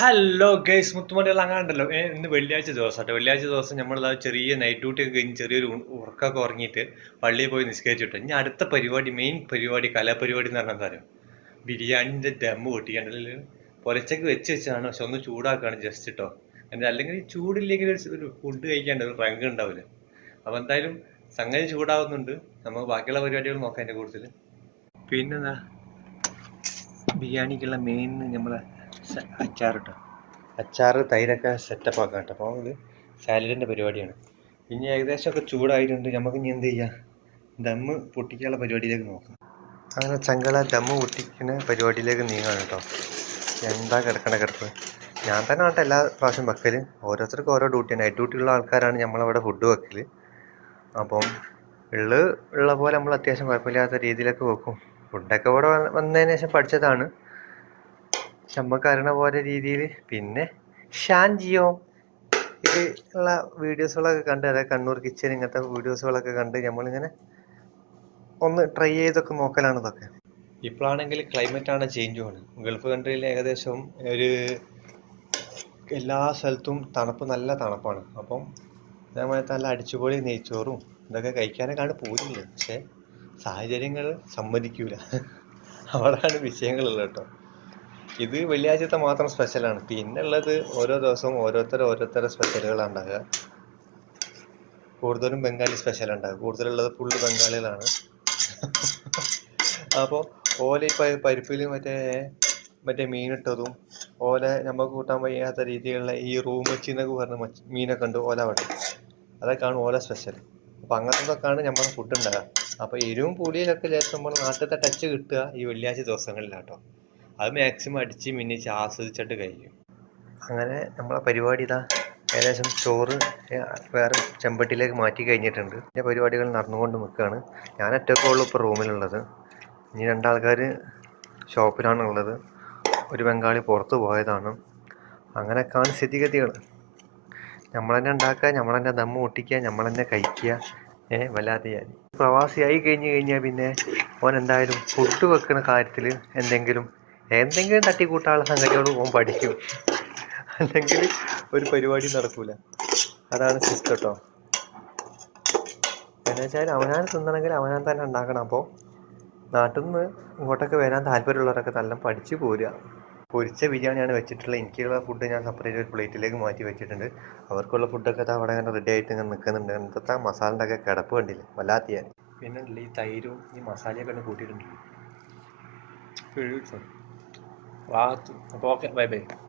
Hello guys, മുത്തുമണികൾ അങ്ങനെ ഉണ്ടല്ലോ. ഇന്ന് വെള്ളിയാഴ്ച ദിവസമാട്ടെ. വെള്ളിയാഴ്ച ദിവസം നമ്മൾ ചെറിയ നൈറ്റ് ഡ്യൂട്ടി ഒക്കെ കഴിഞ്ഞ് ചെറിയൊരു ഉറക്കമൊക്കെ ഉറങ്ങിയിട്ട് പള്ളിയിൽ പോയി നിസ്കരിച്ചിട്ട് ഇനി അടുത്ത പരിപാടി, മെയിൻ പരിപാടി, കലാപരിപാടി എന്ന് പറഞ്ഞാൽ എന്താ പറയുക, ബിരിയാണിൻ്റെ ദമ്മ് പൊട്ടിക്കാണ്ടല്ലോ. പുലച്ചക്ക് വെച്ചാണ്, പക്ഷെ ഒന്ന് ചൂടാക്കുകയാണ് ജസ്റ്റ് കേട്ടോ. അല്ലെങ്കിൽ ചൂടില്ലെങ്കിൽ ഒരു ഫുഡ് കഴിക്കാണ്ട് ഒരു റങ്ക് ഉണ്ടാവില്ല. അപ്പോൾ എന്തായാലും സംഗതി ചൂടാവുന്നുണ്ട്. നമുക്ക് ബാക്കിയുള്ള പരിപാടികൾ നോക്കാം അതിൻ്റെ കൂടുതൽ. പിന്നെന്താ, ബിരിയാണിക്കുള്ള മെയിൻ നമ്മളെ അച്ചാർ കേട്ടോ. അച്ചാർ തൈരൊക്കെ സെറ്റപ്പ് ആക്കാം കേട്ടോ. അപ്പോൾ ഇത് സാലഡിൻ്റെ പരിപാടിയാണ്. ഇനി ഏകദേശമൊക്കെ ചൂടായിട്ടുണ്ട്. നമുക്ക് ഇനി എന്ത് ചെയ്യാം, ദമ്മ് പൊട്ടിക്കാനുള്ള പരിപാടിയിലേക്ക് നോക്കാം. അങ്ങനെ ചങ്കള ദമ്മ് പൊട്ടിക്കുന്ന പരിപാടിയിലേക്ക് നീങ്ങാണ് കേട്ടോ. എന്താ കിടക്കണ കിടപ്പ്. ഞാൻ തന്നെ ആട്ടെ എല്ലാ പ്രാവശ്യം വെക്കൽ. ഓരോരുത്തർക്കും ഓരോ ഡ്യൂട്ടിയാണ്. നൈറ്റ് ഡ്യൂട്ടി ഉള്ള ആൾക്കാരാണ് നമ്മളവിടെ ഫുഡ് വെക്കൽ. അപ്പം ഉള്ള പോലെ നമ്മൾ അത്യാവശ്യം കുഴപ്പമില്ലാത്ത രീതിയിലൊക്കെ വെക്കും. ഫുഡൊക്കെ ഇവിടെ വന്നതിന് ശേഷം പഠിച്ചതാണ്. നമുക്ക് അറിയണ പോലെ രീതിയിൽ. പിന്നെ ഷാൻ ജിയോ ഇത് ഉള്ള വീഡിയോസുകളൊക്കെ കണ്ട്, അതായത് കണ്ണൂർ കിച്ചൻ ഇങ്ങനത്തെ വീഡിയോസുകളൊക്കെ കണ്ട് നമ്മളിങ്ങനെ ഒന്ന് ട്രൈ ചെയ്തൊക്കെ നോക്കലാണ് ഇതൊക്കെ. ഇപ്പോഴാണെങ്കിൽ ക്ലൈമറ്റാണ് ചേഞ്ചുമാണ്. ഗൾഫ് കൺട്രിയിൽ ഏകദേശം ഒരു എല്ലാ സ്ഥലത്തും തണുപ്പ്, നല്ല തണുപ്പാണ്. അപ്പം അതേപോലെ നല്ല അടിച്ചുപൊളി നെയ്ച്ചോറും ഇതൊക്കെ കഴിക്കാനൊക്കെയാണ് പോരുന്നത്. പക്ഷേ സാഹചര്യങ്ങൾ സമ്മതിക്കൂല. അവിടെയാണ് വിഷയങ്ങളുള്ളത് കേട്ടോ. ഇത് വെള്ളിയാഴ്ചത്തെ മാത്രം സ്പെഷ്യലാണ്. പിന്നെ ഉള്ളത് ഓരോ ദിവസവും ഓരോരുത്തരുടെ സ്പെഷ്യലുകളാണ് ഉണ്ടാകുക. കൂടുതലും ബംഗാളി സ്പെഷ്യൽ ഉണ്ടാകുക. കൂടുതലുള്ളത് ഫുള്ള് ബംഗാളികളാണ്. അപ്പോൾ ഓല ഈ പരിപ്പിൽ മറ്റേ മീനിട്ടതും നമുക്ക് കൂട്ടാൻ വയ്യാത്ത രീതിയിലുള്ള ഈ റൂം വെച്ച് എന്നൊക്കെ പറഞ്ഞ മീനൊക്കെ ഉണ്ട് ഓല അവിടെ. അതൊക്കെയാണ് ഓല സ്പെഷ്യൽ. അപ്പം അങ്ങനത്തൊക്കെയാണ് നമ്മളെ ഫുഡ് ഉണ്ടാകുക. അപ്പോൾ എരിവും പുളിയിലൊക്കെ ലേശം നമ്മൾ നാട്ടിലത്തെ ടച്ച് കിട്ടുക ഈ വെള്ളിയാഴ്ച ദിവസങ്ങളിലാട്ടോ. അത് മാക്സിമം അടിച്ച് മിന്നിച്ച് ആസ്വദിച്ചിട്ട് കഴിയും. അങ്ങനെ നമ്മളെ പരിപാടി ഇതാ ഏകദേശം ചോറ് വേറെ ചെമ്പട്ടിയിലേക്ക് മാറ്റി കഴിഞ്ഞിട്ടുണ്ട്. എൻ്റെ പരിപാടികൾ നടന്നുകൊണ്ട് നിൽക്കുകയാണ്. ഞാൻ ഒറ്റയ്ക്കുള്ളൂ ഇപ്പോൾ റൂമിലുള്ളത്. ഇനി രണ്ടാൾക്കാർ ഷോപ്പിലാണുള്ളത്. ഒരു ബംഗാളി പുറത്ത് പോയതാണ്. അങ്ങനെയൊക്കെയാണ് സ്ഥിതിഗതികൾ. നമ്മൾ തന്നെ ഉണ്ടാക്കുക, നമ്മൾ തന്നെ ദമ്മ് പൊട്ടിക്കുക, നമ്മൾ തന്നെ കഴിക്കുക. വല്ലാതെ പ്രവാസിയായി കഴിഞ്ഞാൽ പിന്നെ ഓൻ എന്തായാലും ഫുഡ് വെക്കുന്ന കാര്യത്തിൽ എന്തെങ്കിലും തട്ടിക്കൂട്ടാനുള്ള സംഗതികളും ഓൻ പഠിക്കും. അല്ലെങ്കിൽ ഒരു പരിപാടി നടക്കൂല. അതാണ് സിസ്റ്റം കേട്ടോ. എന്ന് വെച്ചാൽ അവനാൻ തിന്നണമെങ്കിൽ അവനാൻ തന്നെ ഉണ്ടാക്കണം. അപ്പോൾ നാട്ടിൽ നിന്ന് ഇങ്ങോട്ടൊക്കെ വരാൻ താല്പര്യമുള്ളവരൊക്കെ നല്ല പഠിച്ച് പോരുക. പൊരിച്ച ബിരിയാണിയാണ് വെച്ചിട്ടുള്ളത്. എനിക്കുള്ള ഫുഡ് ഞാൻ സെപ്പറേറ്റ് ഒരു പ്ലേറ്റിലേക്ക് മാറ്റി വെച്ചിട്ടുണ്ട്. അവർക്കുള്ള ഫുഡൊക്കെ അവിടെ അങ്ങനെ റെഡി ആയിട്ട് ഇങ്ങനെ നിൽക്കുന്നുണ്ട്. എന്തൊക്കെ മസാലൻ്റെ ഒക്കെ കിടപ്പ് കണ്ടില്ല, വല്ലാത്ത. പിന്നെ ഈ തൈരും ഈ മസാലയൊക്കെ കൂട്ടിയിട്ടുണ്ട്. അപ്പോൾ ഓക്കെ, ബൈ ബൈ.